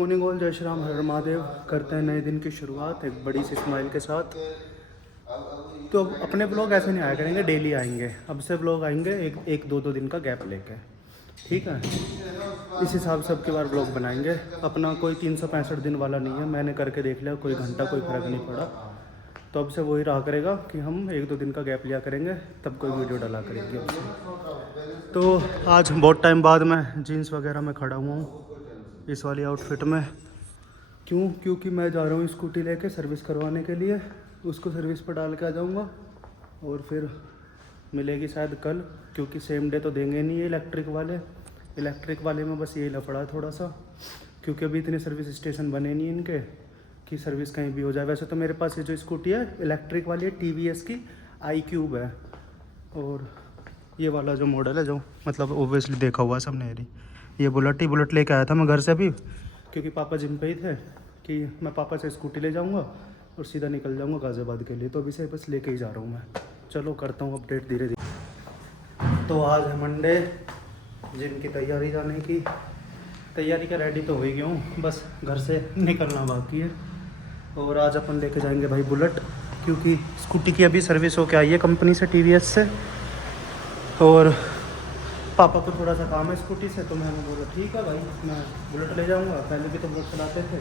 Morning all, जय श्री राम, हर हर महादेव। करते हैं नए दिन की शुरुआत एक बड़ी सी स्माइल के साथ। तो अब अपने ब्लॉग ऐसे नहीं आया करेंगे, डेली आएंगे। अब से ब्लॉग आएंगे एक दो दिन का गैप लेके, ठीक है। इस हिसाब से अब की बार ब्लॉग बनाएंगे। अपना कोई 365 दिन वाला नहीं है, मैंने करके देख लिया, कोई घंटा कोई फ़र्क नहीं पड़ा। तो अब से वही रहा करेगा कि हम एक दो दिन का गैप लिया करेंगे, तब कोई वीडियो डाला करेंगे अब से। तो आज बहुत टाइम बाद मैं जीन्स वगैरह में खड़ा हुआ हूँ इस वाली आउटफिट में। क्योंकि मैं जा रहा हूँ स्कूटी लेके सर्विस करवाने के लिए। उसको सर्विस पर डाल के आ जाऊँगा और फिर मिलेगी शायद कल, क्योंकि सेम डे तो देंगे नहीं है इलेक्ट्रिक वाले में। बस यही लफड़ा है थोड़ा सा, क्योंकि अभी इतने सर्विस स्टेशन बने नहीं इनके कि सर्विस कहीं भी हो जाए। वैसे तो मेरे पास ये जो स्कूटी है इलेक्ट्रिक वाली है, TVS की iQube है। और ये वाला जो मॉडल है, जो मतलब ओबियसली देखा हुआ है सबने, ये बुलेट लेके आया था मैं घर से अभी, क्योंकि पापा जिम पे ही थे कि मैं पापा से स्कूटी ले जाऊंगा और सीधा निकल जाऊंगा गाज़ियाबाद के लिए। तो अभी से बस लेके ही जा रहा हूँ मैं। चलो करता हूँ अपडेट धीरे धीरे। तो आज है मंडे, जिम की तैयारी जाने की। तैयारी का रेडी तो हो ही गया हूँ, बस घर से निकलना बाकी है। और आज अपन लेके जाएंगे भाई बुलेट, क्योंकि स्कूटी की अभी सर्विस होके आई है कंपनी से, TVS से। और पापा को थोड़ा सा काम है स्कूटी से, तो मैंने बोला ठीक है भाई, मैं बुलेट ले जाऊंगा। पहले भी तो बुलेट चलाते थे,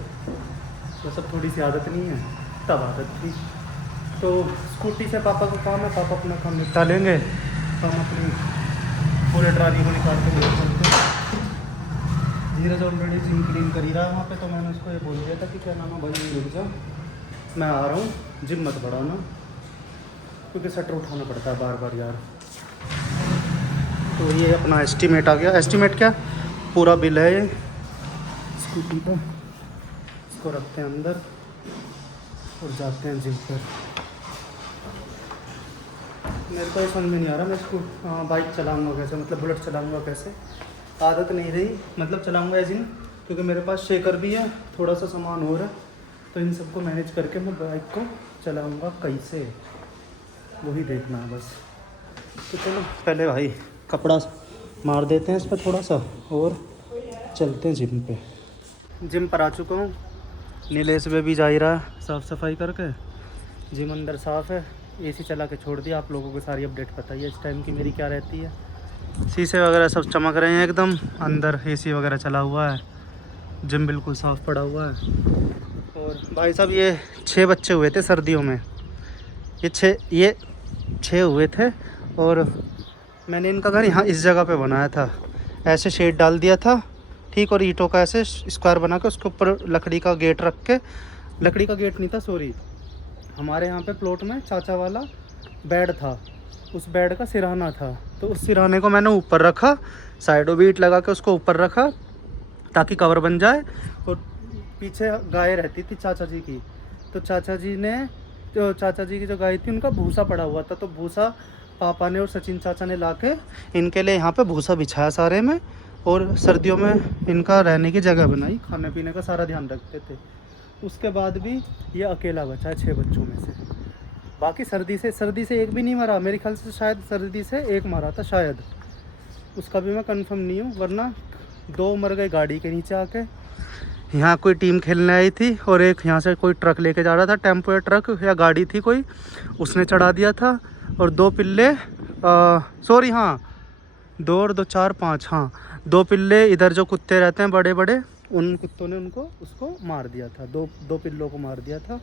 तो सब थोड़ी सी आदत नहीं है, तब आदत थी। तो स्कूटी से पापा को काम है, पापा अपना काम निपटा लेंगे। हम अपनी पूरे ट्राली को निकाल के ले चलते हैं। धीरज ऑलरेडी जिम क्लीन कर ही रहा है वहाँ पे, तो मैंने उसको ये बोल दिया था कि क्या नाम है भाई, रुक जा, मैं आ रहा हूँ, जिम मत बढ़ाना, क्योंकि शटर उठाना पड़ता है बार बार यार। तो ये अपना एस्टीमेट आ गया। एस्टीमेट क्या, पूरा बिल है ये स्कूटी का। इसको रखते हैं अंदर और जाते हैं जिम पर। मेरे को ये समझ में नहीं आ रहा मैं इसको बाइक चलाऊंगा कैसे, मतलब बुलेट चलाऊंगा कैसे। आदत नहीं रही, मतलब चलाऊंगा ऐसे, क्योंकि मेरे पास शेकर भी है, थोड़ा सा सामान और है। तो इन सबको मैनेज करके मैं बाइक को चलाऊंगा कैसे, वही देखना है बस। तो चलो पहले भाई कपड़ा मार देते हैं इस पर थोड़ा सा और चलते हैं जिम पे। जिम पर आ चुका हूँ, नीलेश वे भी जा ही रहा है साफ़ सफाई करके। जिम अंदर साफ़ है, AC चला के छोड़ दिया। आप लोगों को सारी अपडेट पता ही है इस टाइम की मेरी क्या रहती है। शीशे वगैरह सब चमक रहे हैं एकदम, अंदर AC वगैरह चला हुआ है, जिम बिल्कुल साफ़ पड़ा हुआ है। और भाई साहब ये 6 बच्चे हुए थे सर्दियों में, ये 6 हुए थे। और मैंने इनका घर यहाँ इस जगह पे बनाया था, ऐसे शेड डाल दिया था, ठीक। और ईंटों का ऐसे स्क्वायर बना के उसके ऊपर लकड़ी का गेट रख के, लकड़ी का गेट नहीं था सॉरी, हमारे यहाँ पे प्लॉट में चाचा वाला बेड था, उस बेड का सिरहाना था। तो उस सिरहाने को मैंने ऊपर रखा, साइडों भी ईंट लगा के उसको ऊपर रखा ताकि कवर बन जाए। और पीछे गाय रहती थी चाचा जी की, तो चाचा जी की जो गाय थी उनका भूसा पड़ा हुआ था। तो भूसा पापा ने और सचिन चाचा ने लाके इनके लिए यहाँ पे भूसा बिछाया सारे में, और सर्दियों में इनका रहने की जगह बनाई, खाने पीने का सारा ध्यान रखते थे। उसके बाद भी ये अकेला बचा है 6 बच्चों में से। बाकी सर्दी से एक भी नहीं मरा मेरे ख्याल से, शायद सर्दी से एक मरा था शायद, उसका भी मैं कंफर्म नहीं हूँ, वरना 2 मर गए गाड़ी के नीचे आके। यहाँ कोई टीम खेलने आई थी और एक यहाँ से कोई ट्रक लेके जा रहा था, टेम्पो या ट्रक या गाड़ी थी कोई, उसने चढ़ा दिया था। और 2 पिल्ले सॉरी हाँ 2 और 2 4 5 हाँ 2 पिल्ले इधर जो कुत्ते रहते हैं बड़े बड़े, उन कुत्तों ने उसको मार दिया था। 2 पिल्लों को मार दिया था।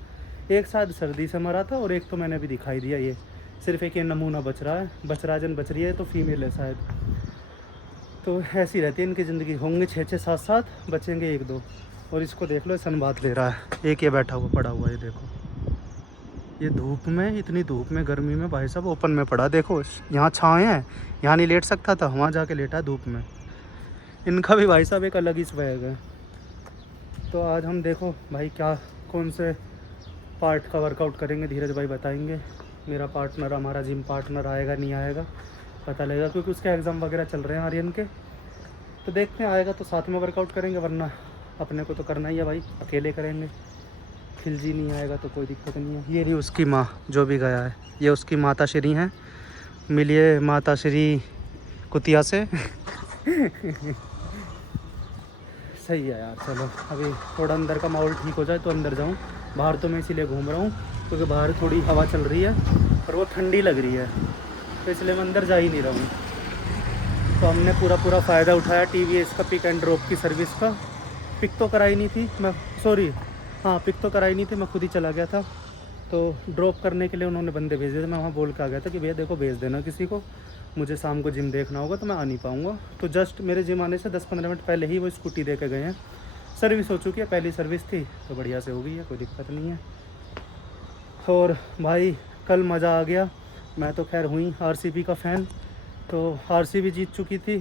एक शायद सर्दी से मरा था और एक तो मैंने भी दिखाई दिया। ये सिर्फ एक ये नमूना बच रहा है, बच रही है, तो फीमेल है शायद। तो ऐसी रहती है इनकी ज़िंदगी, होंगे 6 7 7, बचेंगे 1 2। और इसको देख लो, सन बात ले रहा है, एक ये बैठा हुआ पड़ा हुआ है, ये देखो, ये धूप में, इतनी धूप में, गर्मी में भाई साहब ओपन में पड़ा। देखो यहाँ छाँव है, यहाँ नहीं लेट सकता था, वहाँ जाके लेटा धूप में। इनका भी भाई साहब एक अलग ही स्वैग है। तो आज हम देखो भाई क्या कौन से पार्ट का वर्कआउट करेंगे, धीरज भाई बताएंगे। मेरा पार्टनर, हमारा जिम पार्टनर आएगा नहीं आएगा पता लगेगा, क्योंकि उसके एग्ज़ाम वगैरह चल रहे हैं आर्यन के। तो देखते हैं, आएगा तो साथ में वर्कआउट करेंगे, वरना अपने को तो करना ही है भाई, अकेले करेंगे। खिलजी नहीं आएगा तो कोई दिक्कत नहीं है। ये रही उसकी माँ जो भी गया है, ये उसकी माता श्री हैं। मिलिए माता श्री कुतिया से। सही है यार। चलो अभी थोड़ा अंदर का माहौल ठीक हो जाए तो अंदर जाऊँ। बाहर तो मैं इसीलिए घूम रहा हूँ क्योंकि बाहर थोड़ी हवा चल रही है और वो ठंडी लग रही है, तो इसलिए मैं अंदर जा ही नहीं रहा हूँ। तो हमने पूरा फ़ायदा उठाया TVS का पिक एंड ड्रॉप की सर्विस का। पिक तो कराई नहीं थी मैं, सॉरी हाँ पिक तो कराई नहीं थी, मैं खुद ही चला गया था। तो ड्रॉप करने के लिए उन्होंने बंदे भेजे थे। मैं वहाँ बोल के आ गया था कि भैया देखो भेज देना किसी को, मुझे शाम को जिम देखना होगा तो मैं आ नहीं पाऊँगा। तो जस्ट मेरे जिम आने से 10-15 मिनट पहले ही वो स्कूटी दे के गए हैं। सर्विस हो चुकी है, पहली सर्विस थी तो बढ़िया से हो गई है, कोई दिक्कत नहीं है। और भाई कल मज़ा आ गया। मैं तो खैर हुई RCB का फ़ैन, तो RCB जीत चुकी थी।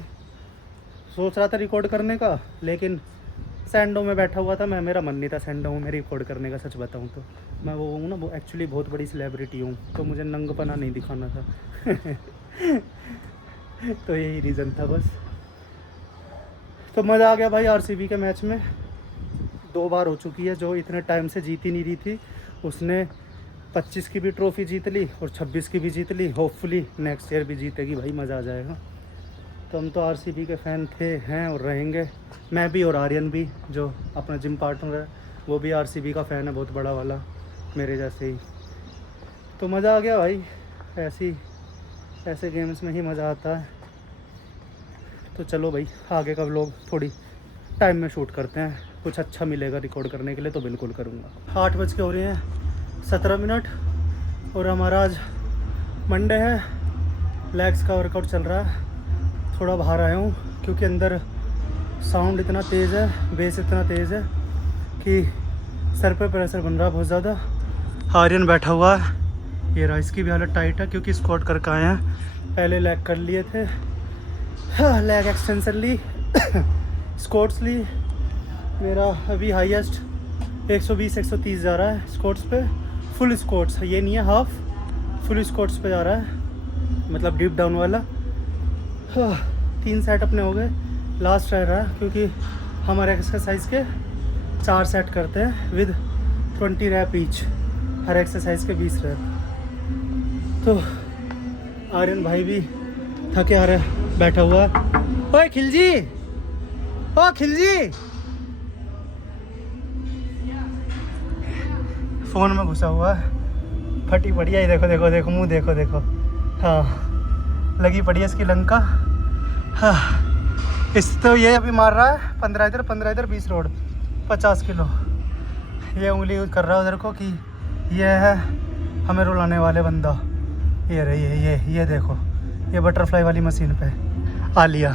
सोच रहा था रिकॉर्ड करने का, लेकिन सैंडो में बैठा हुआ था मैं, मेरा मन नहीं था सैंडो में रिकॉर्ड करने का। सच बताऊं तो मैं वो हूँ ना, वो एक्चुअली बहुत बड़ी सेलिब्रिटी हूँ, तो मुझे नंगपना नहीं दिखाना था। तो यही रीज़न था बस। तो मज़ा आ गया भाई। RCB के मैच में 2 बार हो चुकी है, जो इतने टाइम से जीत ही नहीं रही थी। उसने 25 की भी ट्रॉफ़ी जीत ली और 26 की भी जीत ली। होपफुली नेक्स्ट ईयर भी जीतेगी भाई, मज़ा आ जाएगा। तो हम तो RCB के फ़ैन थे, हैं और रहेंगे। मैं भी और आर्यन भी, जो अपना जिम पार्टनर है, वो भी RCB का फ़ैन है, बहुत बड़ा वाला, मेरे जैसे ही। तो मज़ा आ गया भाई। ऐसे गेम्स में ही मज़ा आता है। तो चलो भाई आगे का व्लॉग थोड़ी टाइम में शूट करते हैं, कुछ अच्छा मिलेगा रिकॉर्ड करने के लिए तो बिल्कुल करूँगा। 8 बज के हो रहे हैं 17 मिनट और हमारा आज मंडे है। लेग्स का वर्कआउट चल रहा है। थोड़ा बाहर आया हूँ क्योंकि अंदर साउंड इतना तेज़ है, बेस इतना तेज़ है कि सर पे प्रेशर बन रहा है बहुत ज़्यादा। आर्यन बैठा हुआ है, ये रहा, इसकी भी हालत टाइट है क्योंकि स्क्वाट करके आए हैं। पहले लेग कर लिए थे, हाँ, लेग एक्सटेंशन ली, स्क्वाट्स ली। मेरा अभी हाईएस्ट 120-130 जा रहा है स्क्वाट्स पे। फुल स्क्वाट्स, ये नहीं है हाफ, फुल स्क्वाट्स पे जा रहा है, मतलब डीप डाउन वाला। 3 सेट अपने हो गए, लास्ट रह रहा है क्योंकि हमारे एक्सरसाइज के 4 सेट करते हैं विद 20 रैप ईच, हर एक्सरसाइज के 20 रैप। तो आर्यन भाई भी थके हारे बैठा हुआ है। ओए खिलजी, ओ खिलजी, फ़ोन में घुसा हुआ है, फटी पड़ी है। देखो देखो देखो, मुँह देखो देखो, हाँ लगी पड़ी है इसकी लंका। हाँ इस तो ये अभी मार रहा है 15 इधर 20 रोड 50 किलो। ये उंगली कर रहा है उधर को कि ये है हमें रुलाने वाले बंदा। ये रही ये देखो, ये बटरफ्लाई वाली मशीन पे आलिया।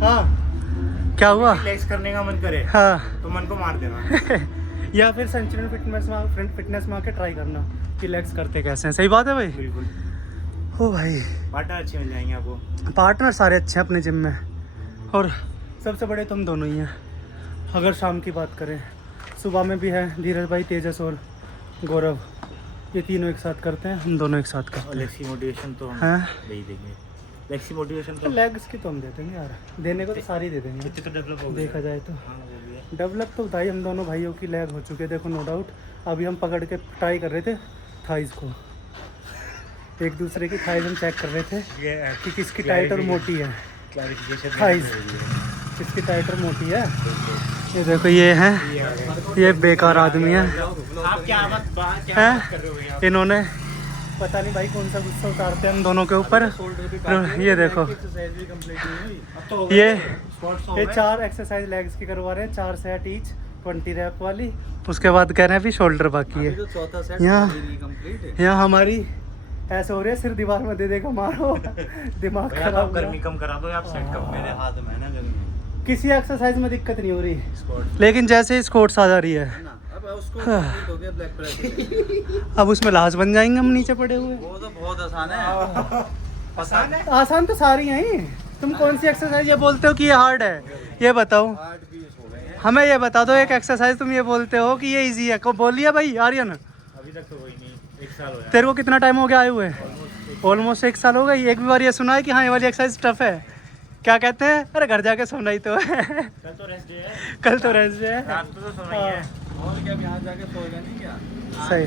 हाँ क्या हुआ? लेग्स करने का मन करे हाँ तो मन को मार देना। या फिर सेंचुरियन फिटनेस में आके ट्राई करना कि लेग्स करते कैसे हैं। सही बात है भाई, बिल्कुल। ओ भाई पार्टनर अच्छे मिल जाएंगे आपको। पार्टनर सारे अच्छे हैं अपने जिम में, और सबसे बड़े तुम दोनों ही हैं। अगर शाम की बात करें, सुबह में भी है धीरज भाई, तेजस और गौरव, ये तीनों एक साथ करते हैं, हम दोनों एक साथ करते हैं। लेग्स की मोटिवेशन तो हम हाँ दे ही देंगे। लेग्स की मोटिवेशन तो लेग्स की तो हम दे देंगे यार, देने को तो सारी दे देंगे इतने तो डेवलप हो गया। देखा जाए तो। हाँ वो भी है। डेवलप तो भाई हम दोनों भाइयों की लैग हो चुकी है, देखो नो डाउट। अभी हम पकड़ के ट्राई कर रहे थे थाइज को, एक दूसरे की थाइज हम चेक कर रहे थे ये कि किसकी टाइट और मोटी है, क्लैरिफिकेशन थाइज किसकी टाइट और मोटी है। ये देखो ये है, ये बेकार आदमी है। आप क्या बात हैं? कर रहे हो भैया? इन्होंने पता नहीं भाई कौन सा गुस्सा उतारते हैं हम दोनों के ऊपर। ये देखो ये 4 एक्सरसाइज लेग्स की करवा रहे हैं, 4 सेट ईच 20 रैप वाली। उसके बाद कह रहे हैं अभी शोल्डर बाकी है। यहाँ हमारी ऐसे हो रही है, सिर दीवार में दे देगा मारो, दिमाग भैया खराब आप गर्मी कम करा दो, आप सेट करो। मेरे हाथ में है ना गर्मी। किसी एक्सरसाइज में दिक्कत नहीं हो रही, लेकिन जैसे ही स्क्वाट्स आ जा रही है अब उसमें लाश बन जाएंगे हम नीचे पड़े हुए। वो तो बहुत आसान है। आसान है? आसान तो सारी हैं ही। तुम कौन सी एक्सरसाइज ये बोलते हो कि ये हार्ड है, ये बताओ हमें। ये बता दो एक एक्सरसाइज तुम ये बोलते हो कि ये इजी है, को बोलिए भाई आर्यन। अभी तक तो कोई नहीं, 1 साल हो गया। तेरे को कितना टाइम हो गया आए हुए? ऑलमोस्ट 1 साल हो गई। एक भी बार ये सुना है कि हाँ ये वाली एक्सरसाइज टफ है? क्या कहते हैं, अरे घर जाके सोना ही तो है। कल तो रेस्ट डे है। कल तो रेस्ट डे है, रात को तो सोना ही है। और क्या यहाँ जाके सोएगा नहीं क्या? सही।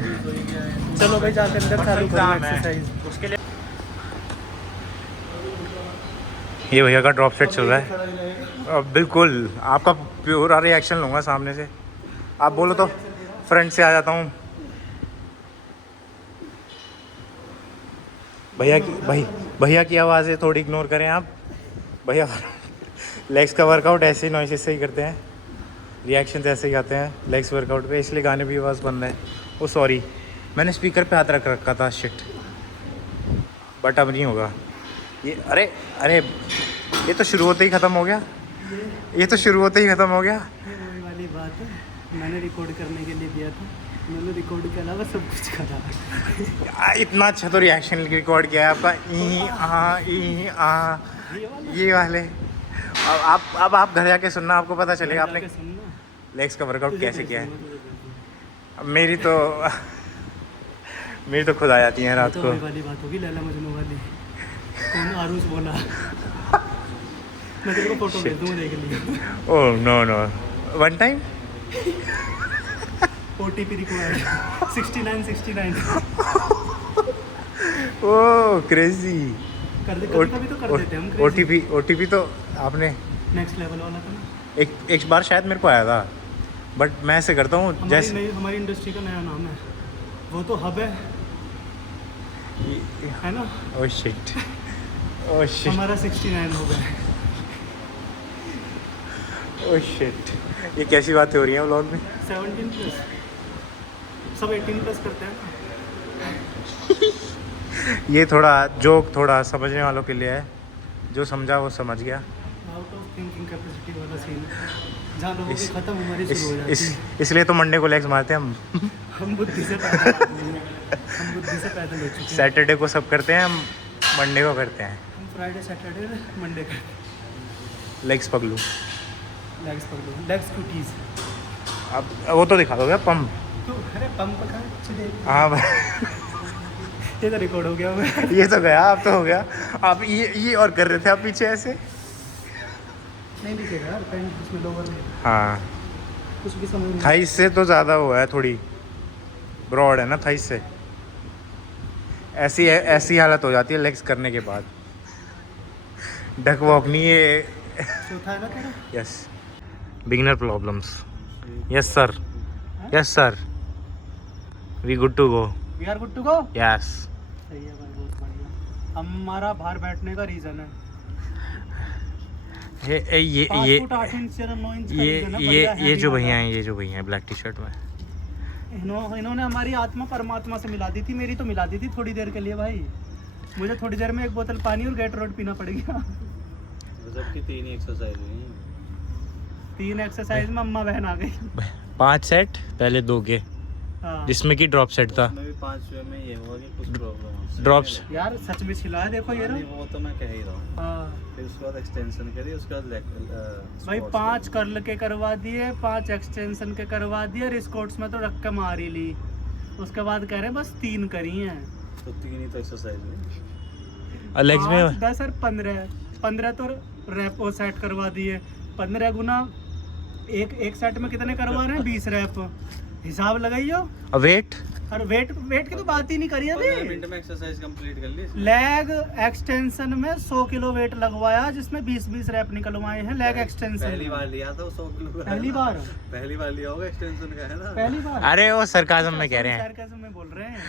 चलो भाई जाके अंदर चालू करो एक्सरसाइज। उसके लिए ये भैया का ड्रॉप सेट चल रहा है। बिल्कुल आपका पूरा रिएक्शन लूँगा सामने से। आप बोलो तो फ्रंट से आ जाता हूँ। भैया की आवाज़ है, थोड़ी इग्नोर करें आप। भैया लेग्स का वर्कआउट ऐसे ही नॉइस से ही करते हैं, रिएक्शन ऐसे ही आते हैं लेग्स वर्कआउट पे, इसलिए गाने भी आवाज़ बंद है। ओ सॉरी, मैंने स्पीकर पे हाथ रख रखा था, शिट। बट अब नहीं होगा ये। अरे ये तो शुरू होते ही ख़त्म हो गया। ये तो शुरू होते ही ख़त्म हो गया। ये वही वाली बात है, मैंने रिकॉर्ड करने के लिए दिया था, मैंने रिकॉर्ड के अलावा सब कुछ करा। इतना अच्छा तो रिएक्शन रिकॉर्ड किया है आपका। ये वाले अब आप घर जाके सुनना, आपको पता चलेगा आपने लेग्स का वर्कआउट कैसे किया है। मेरी तो खुद आ जाती है रात तो को। वही वाली बात होगी, लैला मजनू वाली। कौन आरुष बोला? मैं तेरे को फोटो भेज दूँगा, देख लियो। Oh no one time OTP required 6969 oh crazy. कर दे, कभी तो कर देते हम। OTP तो आपने नेक्स्ट लेवल वाला था ना। एक बार शायद मेरे को आया था, बट मैं ऐसे करता हूँ जैसे हमारी इंडस्ट्री का नया नाम है वो, तो हब है ना। ओह शिट हमारा 69 हो गया। ओह शिट, ये कैसी बातें हो रही हैं व्लॉग में। 17+, सब 18+ करते हैं ना। ये थोड़ा जोक थोड़ा समझने वालों के लिए है, जो समझा वो समझ गया। आउट ऑफ थिंकिंग कैपेसिटी वाला सीन है, जहाँ लोगों की खत्म उम्र ही शुरू हो जाती है। इसलिए तो मंडे को लेग्स मारते हैं हम। हम बुद्धि से पैदल आदमी हैं। हम बुद्धि से पैदल हो चुके हैं। सैटरडे को सब करते हैं, हम मंडे को करते हैं हम फ्राइडे सैटरडे मंडे का लेग्स पगलू। लेग्स पकड़ो, लेग्स क्यूटीज। अब वो तो दिखा दोगे पंप। तो अरे पंप का चिड़े। हाँ ये तो रिकॉर्ड हो गया होगा। ये तो गया, अब तो हो गया। आप ये और कर रहे थे आप पीछे ऐसे। नहीं दिखेगा यार, पैंट उसमें लोअर में हाँ कुछ भी समझ नहीं। थाइस से तो ज़्यादा हुआ है, थोड़ी ब्रॉड है ना थाइस से। ऐसी हालत हो जाती है लेग्स करने के बाद। डक वॉक नहीं है। चौथा है ना तेरा। Yes, beginner problems. Yes sir, yes sir, we good to go. We are good to go. Yes. सही है भाई, बहुत बढ़िया। हमारा बाहर बैठने का रीज़न है ये 5 फुट 8 इंच या 9 इंच का रीज़न है। ये जो भैया हैं, ये जो भैया हैं ब्लैक टी शर्ट में, इन्होंने हमारी आत्मा परमात्मा से मिला दी थी। मेरी तो मिला दी थी थोड़ी देर के लिए भाई। मुझे थोड़ी देर में 1 बोतल पानी और गैटरोड पीना पड़ेगा। सबकी 3 ही एक्सरसाइज हुई। 3 एक्सरसाइज में अम्मा बहन आ गई। 5 सेट पहले 2 के, हाँ। जिसमें कि ड्रॉप सेट था। मैं भी 5वें में ये हुआ कि कुछ प्रॉब्लम है। ड्रॉप्स यार सच में छिला है, देखो ये ना। नहीं, वो तो मैं कह ही रहा हूँ। हाँ फिर उसके बाद एक्सटेंशन करी, उसके बाद भाई 5 कर्ल के करवा दिए, 5 एक्सटेंशन के करवा दिए, रिस्कोट्स में तो रख के मार ही ली। उसके बाद कह रहे हैं बस 3 करी हैं। तो 3 ही तो एक्सरसाइज हुई। और लेग्स में 5, 10 और 15 तो रैप और सेट करवा दिए। 15 गुना एक सेट में कितने करवा रहे हैं? 20 रैप। हिसाब लगाइयो। और वेट और वेट की तो बात ही नहीं करी 15 अभी। मिनट में एक्सरसाइज कंप्लीट कर ली। लेग एक्सटेंशन में 100 किलो वेट लगवाया, जिसमें 20 रैप निकलवाए हैं लेग एक्सटेंशन। पहली बार लिया था 100 किलो का। पहली बार लिया होगा एक्सटेंशन का, है ना? पहली बार। अरे वो सरकाज़म में कह रहे हैं। सरकाज़म में बोल रहे हैं।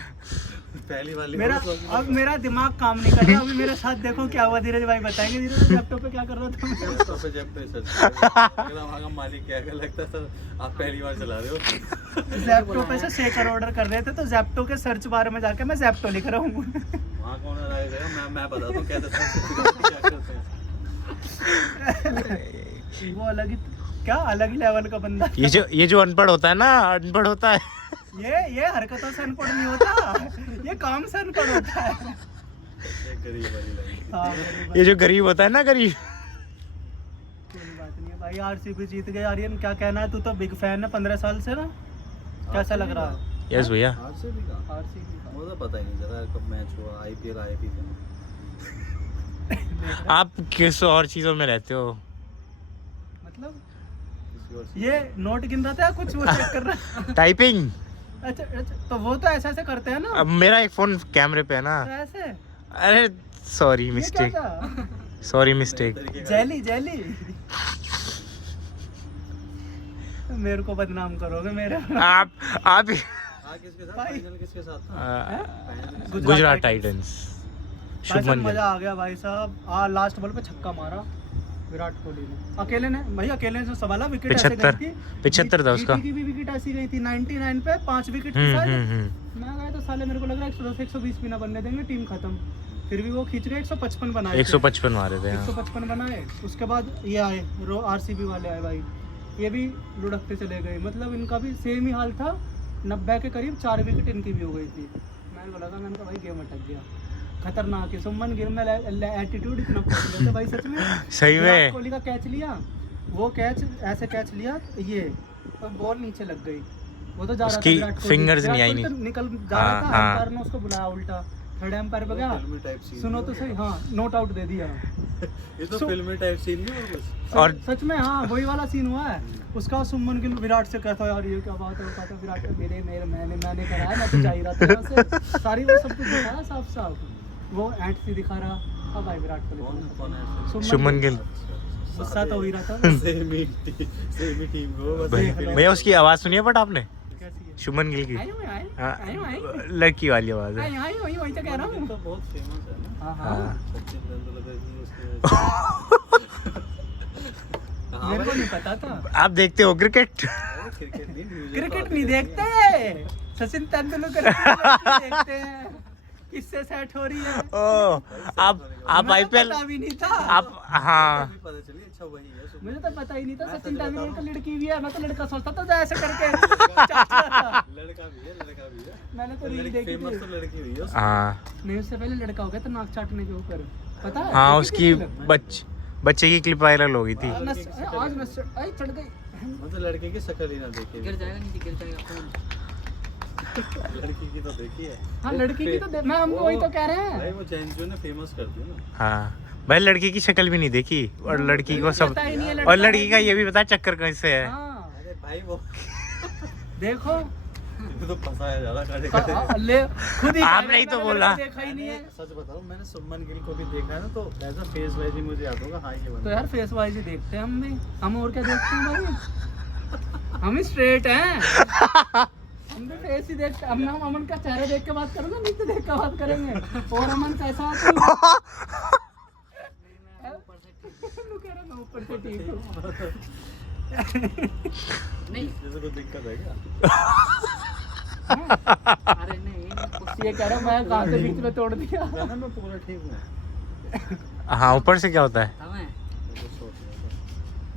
पहली बार लिया मेरा होगा 100 किलो। अब मेरा दिमाग काम नहीं कर रहा। अभी मेरे साथ देखो क्या हुआ, धीरज भाई बताएंगे। धीरज लैपटॉप पे क्या कर रहा था? लैपटॉप पे जब पे सर्च किया वहाँ का मालिक क्या कर लगता था आप पहली बार चला रहे हो। ज़ेप्टो पे से शेकर ऑर्डर कर रहे थे, तो ज़ेप्टो के सर्च बार में जाके मैं ज़ेप्टो लिख रहा हूँ। वहाँ कौन आएगा? मैं बताता हूँ क्या करते हैं। वो अलग ही, क्या अलग ही लेवल का बंदा। ये जो अनपढ़ होता है ना, अनपढ़ होता है। ये हरकतों से अनपढ़ नहीं होता, ये काम से अनपढ़ होता है। गरीब वाली लाइन। हाँ, ये जो गरीब होता है ना, गरीब। कोई बात नहीं है भाई। आरसीबी जीत गए। आर्यन क्या कहना है? तू तो बिग फैन है 15 साल से ना, कैसा लग रहा है? यस भैया। आरसीबी का वो तो पता ही नहीं चला कब मैच हुआ। आईपीएल आई थी। आप किस और चीज़ों में रहते हो? मतलब ये नोट गिन रहा था कुछ, वो चेक कर रहा। टाइपिंग। अच्छा, तो वो तो ऐसे ऐसे करते हैं ना। अब मेरा एक फ़ोन कैमरे पे है ना। तो ऐसे अरे सॉरी ये क्या मिस्टेक। था? Sorry mistake. जेली जेली मेरे को बदनाम करोगे मेरे। आप हाँ किसके साथ? भाई। फाइनल किसके साथ था? गुजरात टाइटंस। भाई साहब शुभमन मजा गिल। आ गया भाई साहब। लास्ट बॉल पे छक्का मारा विराट कोहली ने, अकेले ने भाई, अकेले ने संभाला। विकेट ऐसे गई थी 75 था उसका। GT की भी विकेट ऐसी गई थी 99 पे 5 विकेट थी शायद। मैं गया तो साले मेरे को लग रहा है 110 120 भी ना बनने देंगे, टीम खत्म। फिर भी वो खींच गए 155 बनाए थे। 155 मारे थे। हाँ। 155 बनाए। उसके बाद ये आए RCB वाले आए भाई, ये भी लुढ़कते चले गए। मतलब इनका भी सेम ही हाल था, 90 के करीब 4 विकेट इनकी भी हो गई थी। मैंने बोला था, मैंने कहा भाई गेम अटक गया, खतरनाक है। सुमन गिल में एटीट्यूड इतना पॉपुलर है भाई सच में। सही में। विराट कोहली का कैच लिया, वो कैच ऐसे कैच लिया ये, और बॉल नीचे लग गई। वो तो जा रहा था उसकी विराट कोहली, fingers विराट नहीं आई कोहली नहीं। तो निकल जा रहा था, हाँ। अंपायर ने उसको बुलाया उल्टा, थर्ड एम्पायर पे गया, फिल्मी टाइप सीन। सुनो तो सही, हाँ नोट आउट दे दिया। ये तो फिल्मी टाइप सीन नहीं है कुछ। और सच में हाँ वही वाला सीन हुआ है। उसका सुमन गिल विराट से कहता है यार ये क्या बात है, वो कहता है विराट का मैंने कराया, मैं तो जा ही रहा था यहाँ से। सारी वो सब कुछ दिखाया साफ साफ, वो एंट सी दिखा रहा। अब भाई विराट कौन है? कोहली शुभमन गिल। गुस्सा तो हो ही रहा था। सेम ही टीम को बस भैया एक भैया उसकी आवाज सुनिए बट आपने कैसी है? शुभमन गिल की। आई हूँ, आई हाँ, आई आई लड़की वाली आवाज है। आई वही तो कह रहा हूँ। तो बहुत फेमस है ना। हाँ हाँ। हाँ सचिन तेंदुलकर की उसके हाँ मेरे को भाई, नहीं पता था। आप देखते हो क्रिकेट? अरे क्रिकेट नहीं, न्यूज़ क्रिकेट तो नहीं आती रहती देखते, सचिन तेंदुलकर की देखते हैं, किससे सेट हो रही है। ओ आप हमें तो आईपीएल पता भी नहीं था। आप है। हाँ अभी पता चली, अच्छा वही है सुमन। मुझे तो पता ही नहीं था मैं सचिन सच तेंदुलकर बताऊं? की लड़की भी है। मैं तो लड़का सोचता था ऐसे करके चाचा था। लड़का भी है। मैंने तो रील देखी फेमस थी। तो लड़की हुई है उसकी। हाँ नहीं उससे पहले लड़का हो गया था नाक चाटने के ऊपर, पता है? हाँ देखी थी उसकी रील? बच्चे की क्लिप वायरल हो गई थी। आज चढ़ गई। मतलब लड़के की शक्ल ही ना देखी। गिर जाएगा नीचे, गिर जाएगा। लड़की की तो देखी है। हाँ लड़की की तो मैं हम वही तो कह रहे भाई हैं। वो चैन जो है ना फेमस करती है ना। हाँ भाई लड़की की शक्ल भी नहीं देखी और लड़की को सब, पता ही नहीं है और लड़का लड़की का ये भी पता चक्कर कैसे है। हाँ अरे भाई वो देखो ये तो फंसाया जा रहा है। ले खुद ही आपने ही तो मैंने बोला। देखा ही नहीं है। सच बताऊं, मैंने सुमन गिल को भी देखा है ना, तो ऐसा फेस वाइज ही मुझे याद होगा। हाँ ये तो बंदा यार फेस वाइज ही देखते हैं हम भी, हम और क्या देखते हैं भाई, हम ही स्ट्रेट हैं। हम भी फेस ही देखते हैं। हम अमन का चेहरा देख के बात करेंगे, नीचे देख के बात करेंगे। और अमन कैसा है मैं ऊपर से ठीक हूँ। नहीं जैसे कोई दिक्कत है क्या? अरे नहीं ये कह रहा मैं कहाँ से बीच में तोड़ दिया। ना मैं पूरा ठीक हूँ। हाँ ऊपर से क्या होता है? मैं तो सोच रहा था।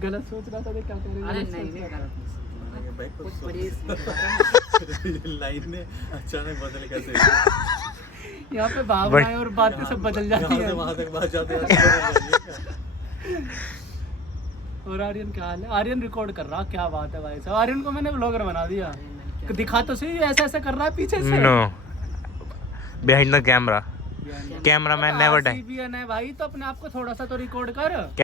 गलत सोच रहा था, क्या करेंगे। अरे नहीं मैंने कहा, भाई कुछ सोच। ये लाइन ने अचानक बदल कैसे? यहाँ पे भावनाएं और बातें सब बदल जाती यहाँ से हैं। वहाँ तक बात जाते हैं, बदल जाती है। और आर्यन क्या हाल है? आर्यन रिकॉर्ड कर रहा, क्या बात है भाई साहब। आर्यन को मैंने ब्लॉगर बना दिया। दिखा तो सही ऐसा ऐसा कर रहा है पीछे से। No behind the camera, camera man never die. RCB है भाई, तो अपने आप को थोड़ा सा तो रिकॉर्ड कर।